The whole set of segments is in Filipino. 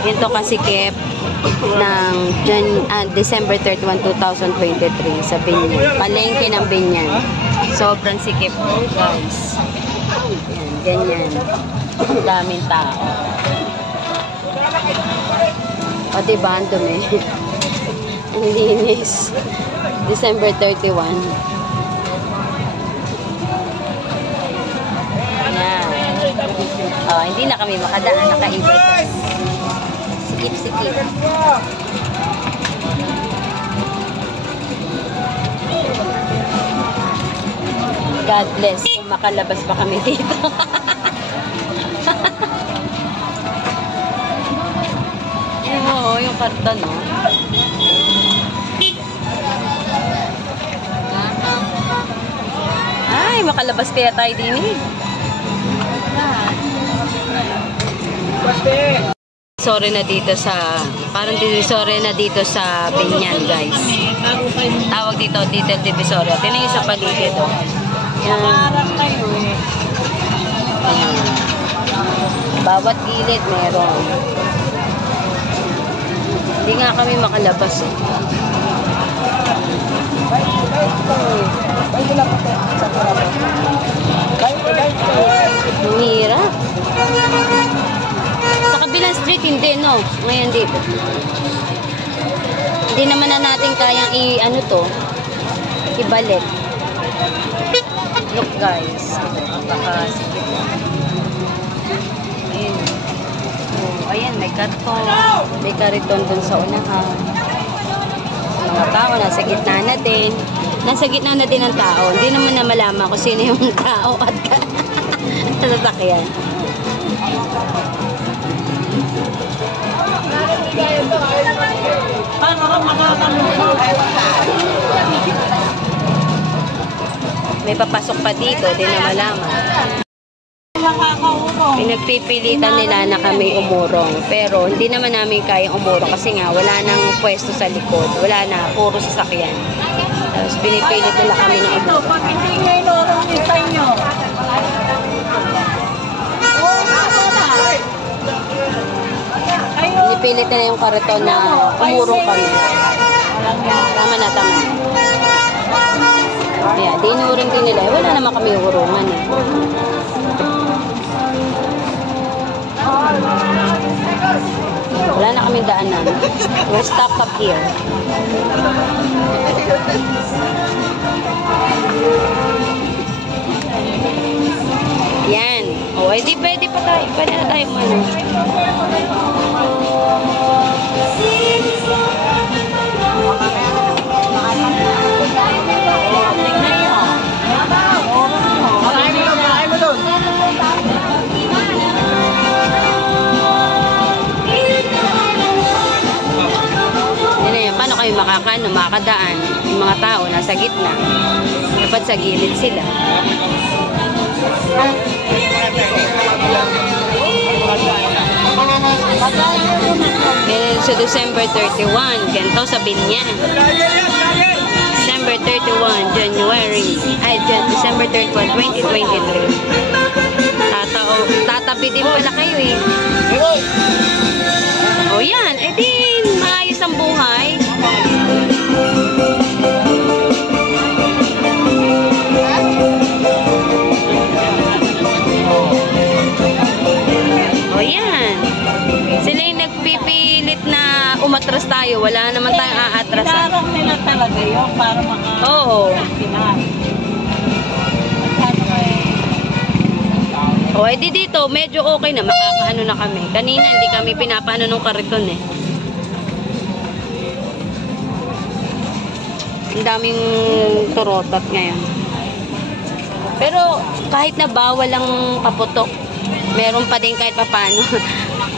Ganito kasikip ng December 31, 2023 sa Binyan. Palengke ng Binyan. Sobrang sikip, guys. Yan, ganyan. Daming tao. O diba, ang dumi. Ang linis. December 31. Yan. Oh, hindi na kami makadaan. Nakaibay. Sikip. God bless kung makalabas pa kami dito. Oo, yung karton, no? Ay, makalabas kaya tayo din eh. Sorry na dito sa, parang divisory na dito sa Binyan, guys. Tawag dito divisory. Tingnan nyo sa paligid, oh. Yan. Ayan. Bawat gilid meron. Hindi nga kami makalabas, eh. Hirap. Sa kabilang street, hindi, no? Ngayon dito. Hindi naman na natin kayang ano to, ibalik. Look, guys. Napakasikip. Ayan. Oh, ayan, may karton. May kariton dun sa unahan. Mga tao, nasa gitna na din. Nasa gitna na din ang tao. Hindi naman na malaman kung sino yung tao at sasakyan. May papasok pa dito, di na malaman. Pinagpipilitan nila na kami umurong, pero hindi naman namin kayang umurong kasi nga wala nang pwesto sa likod, wala na, puro sasakyan. Tapos pinipilit nila kami ng umurong. Hindi nga inurong nito nyo. Pinipilit nila yung kariton na umurong kami. Tama na, tama. Ayan, dinuring din nila. Wala naman kami urungan, eh. Wala na kaming daanan. We're stuck up here. Yan. O, edi pwede pa tayo. Pwede na tayo mano. Paano kayo makakadaan? Yung mga tao nasa gitna. Dapat sa gilid sila. So December 31, ganito sa Binyan. December 31, December 31, 2023. Tatabi din pala kayo, eh. O yan, din maayos ang buhay. O yan. Sila yung nagpipilit na umatras tayo. Wala naman tayong aatrasan. Inarang nila talaga yun para Oo. O, edi dito, medyo okay na. Makakaano na kami. Kanina, hindi kami pinapaano ng kariton, eh. Ang daming turotot ngayon. Pero, kahit na bawal ang paputok, meron pa din kahit papano.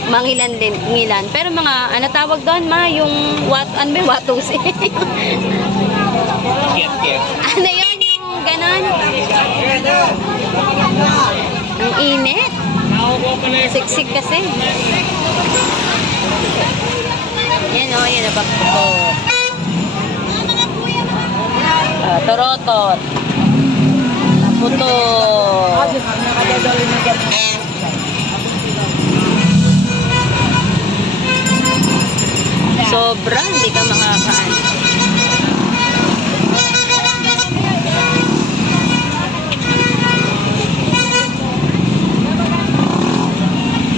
Mangilan din, ngilan. Pero mga, ano tawag doon, ma? Yung, ano may watus, eh. Ano yun, yung ganon? Ang init. Siksik kasi. Yan o, yan na pagputok. Torotot. Putok. sobra, hindi ka makakaan.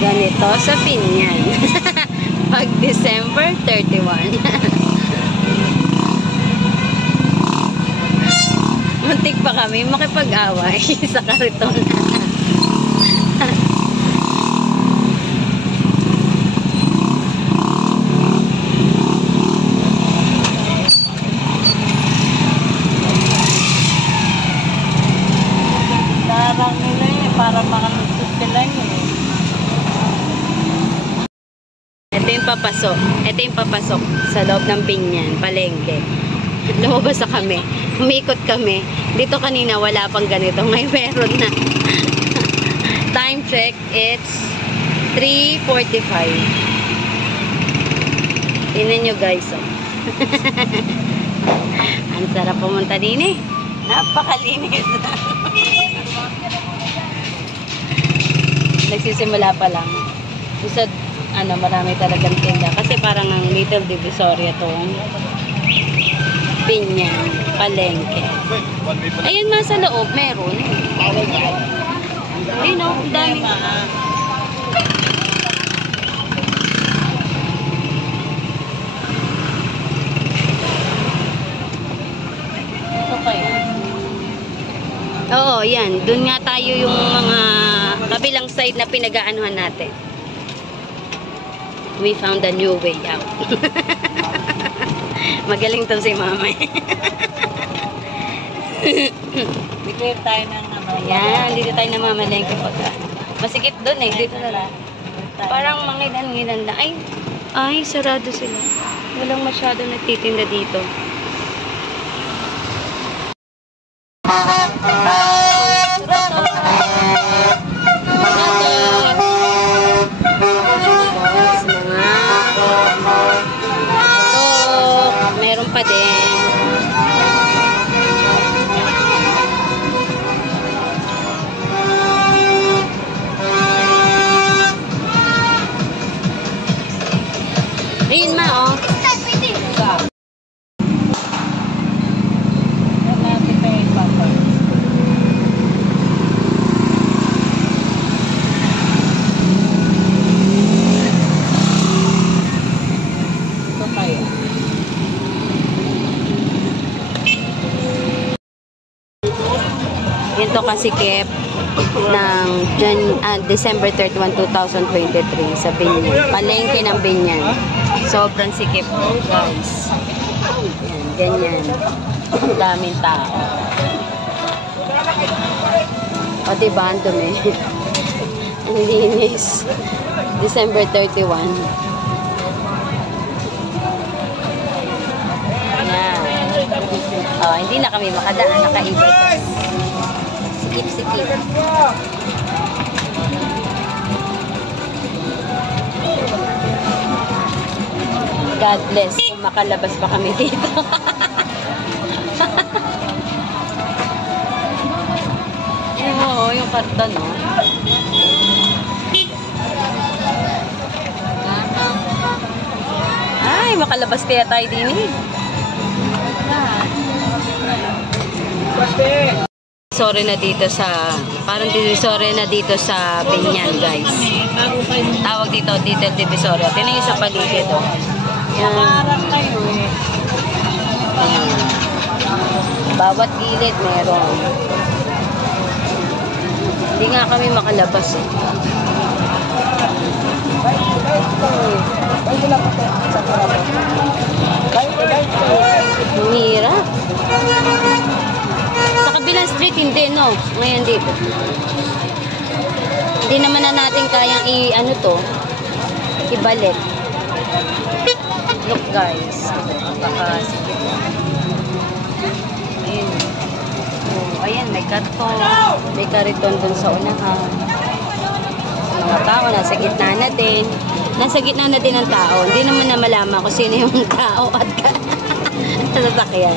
Ganito sa Binyan. Pag December 31. Muntik pa kami makipag-away sa kariton. Darang nila para makalusot sila Ito yung papasok. Ito yung papasok sa loob ng Binyan, palengke. Lumabas na kami. Umikot kami. Dito kanina wala pang ganito. Ngayon meron na. Time check, it's 3:45. Tingnan nyo guys. Oh. Ang sarap pumunta din eh. Napakalinis. Nagsisimula pa lang. Isa, marami talagang tinda. Kasi parang ang Little Divisoria tong Binyan, palengke. Ayun nga sa loob, meron. Ayun o, dami. Ito kaya. Oo, yan. Doon nga tayo yung mga kabilang side na pinag-aanuhan natin. We found a new way out. Magaling to si mama. Dito tayo ng naman. Yan, dito tayo namamalengke pagka. Masikip doon eh, dito na lang. Parang mangilan-ngilan lang. Ay, sarado sila. Walang masyado nagtitinda dito. Meron pa din. Ayun ma, oh. Ito kasikip ng December 31, 2023 sa Binyan. Palengke ng Binyan. Sobrang sikip, guys. Yan, ganyan. Daming tao. O diba, ang dumi. Ang linis. December 31. Yan. Oh, hindi na kami makadaan. Nakaibay. Sikip. God bless kung makalabas pa kami dito. Oo, yung karton, no? Ay, makalabas kaya tayo din eh. Sorry na dito sa, parang divisoria na dito sa Binyan, guys. Tawag dito, Little Divisoria. Tingnan nyo sa paligid, oh. Yan. Ayan. Bawat gilid meron. Hindi nga kami makalabas, eh. Hirap. Sa kabilang street, hindi, no? Ngayon dito. Hindi naman na natin kayang ibalik. Look, guys. Napakasikip. Ayun. Oh, ayan, may karton. May kariton dun sa unahan. Mga tao, nasa gitna na din. Nasa gitna na din ang tao. Hindi naman na malaman kung sino yung tao at sasakyan.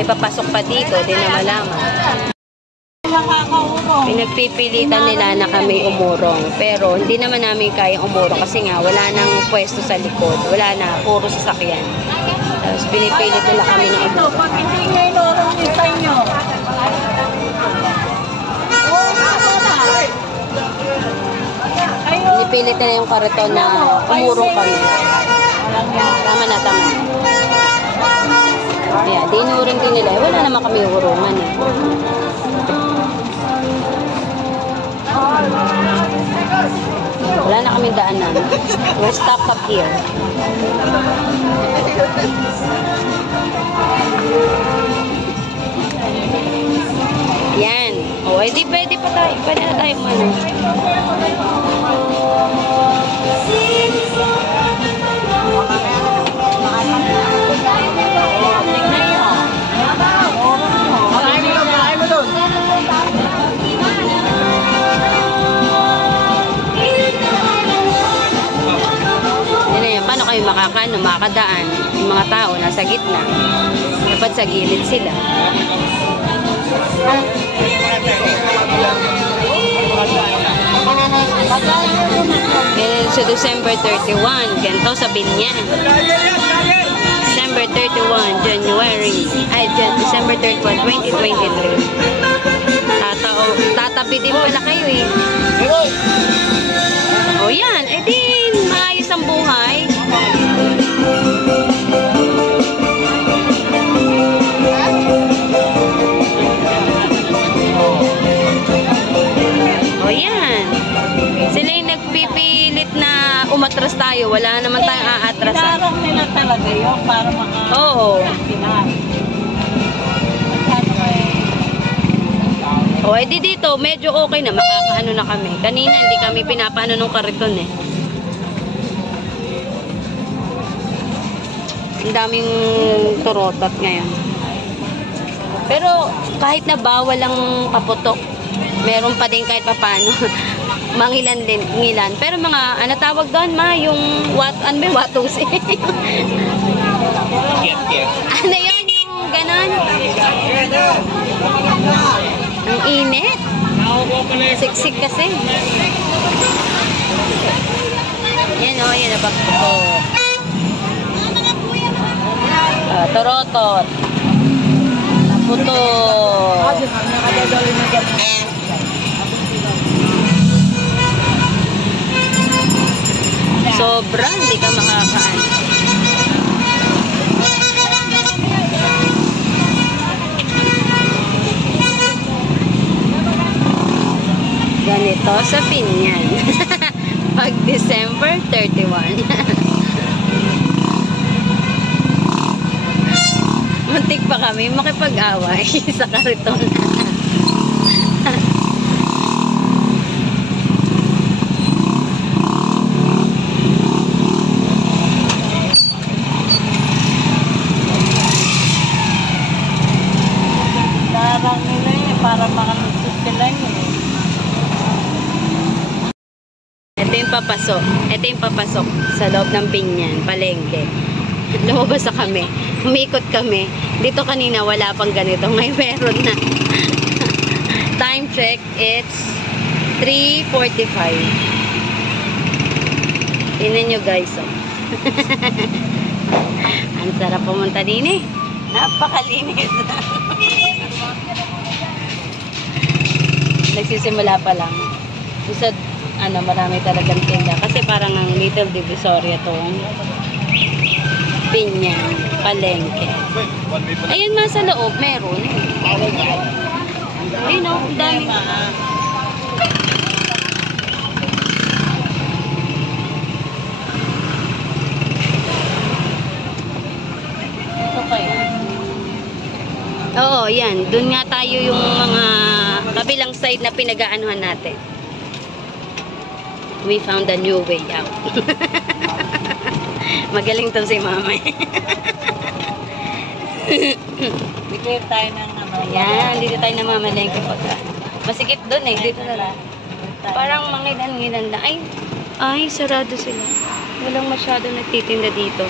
may papasok pa dito, di na malaman. Nakakaurong. Pinagpipilitan nila na kami umurong. Pero hindi naman namin kayang umurong kasi nga wala nang pwesto sa likod. Wala na, puro sasakyan. Tapos pinipilit nila kami na Ito, umurong. pag hindi nyo inurong isa nyo. Oo, tama na. Ayun. Pinipilit nila yung kariton na umurong kami. Tama na, tama. Kaya, dinuring din nila. Wala naman kami urungan eh. Wala na kaming daanan. We're stuck up here. Yan. O, edi pwede pa tayo. Pwede na tayo mano. Tingnan nyo. Kakain mo doon. Yan na yan. Paano kayo makakadaan? Yung mga tao nasa gitna. Dapat sa gilid sila. Ganyan sa December 31. Ganito sa Binyan. December 31, January. December 31, 2023. Tatabi din pala kayo eh. O yan, eh din, maayos ang buhay. O yan. Sila yung nagpipilit na umatras tayo. Wala naman tayong aatrasan. Inarong nila talaga yun para mga... Oo. O, edi dito, medyo okay na. Makakaano na kami. Kanina, hindi kami pinapaano nung kariton eh. Ang daming turotot ngayon. Pero, kahit na bawal ang paputok, meron pa din kahit papano. Mangilan din, ngilan. Pero mga, ano tawag doon, ma? Yung, ano ba yung watusi? Ano yun, yung ganon? Ang init. Siksik kasi. Yan o, yan na bagputok. Torotot. Putok. Sobra, hindi ka makakaan. Ganito sa Binyan. Pag December 31. Muntik pa kami makipag-away sa kariton. Darang nila eh, para makalusot sila eh. Ito yung papasok. Ito yung papasok sa loob ng Binyan, palengke. Lumabas na kami. Umikot kami. Dito kanina wala pang ganito. Ngayon meron na. Time check, it's 3:45. Tingnan nyo guys. Oh. Ang sarap pumunta din eh. Napakalinis. Nagsisimula pa lang. Isa, marami talagang tinda. Kasi parang ang Little Divisoria tong Binyan, palengke. Ayun nga sa loob, meron. Ayun o, ang dami. Ito kayo. Oo, yan. Doon nga tayo yung mga kabilang side na pinag-aanuhan natin. We found a new way out. Magaling to si mama. Declare tayo ng Yan, dito tayo namamalengke pagka. Masikip doon eh, dito na lang. Parang mangilan-ngilan lang. Ay, sarado sila. Walang masyado nagtitinda dito.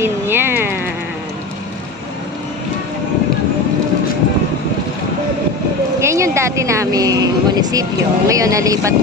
din yan. Yan yung dati naming munisipyo. Ngayon nalipat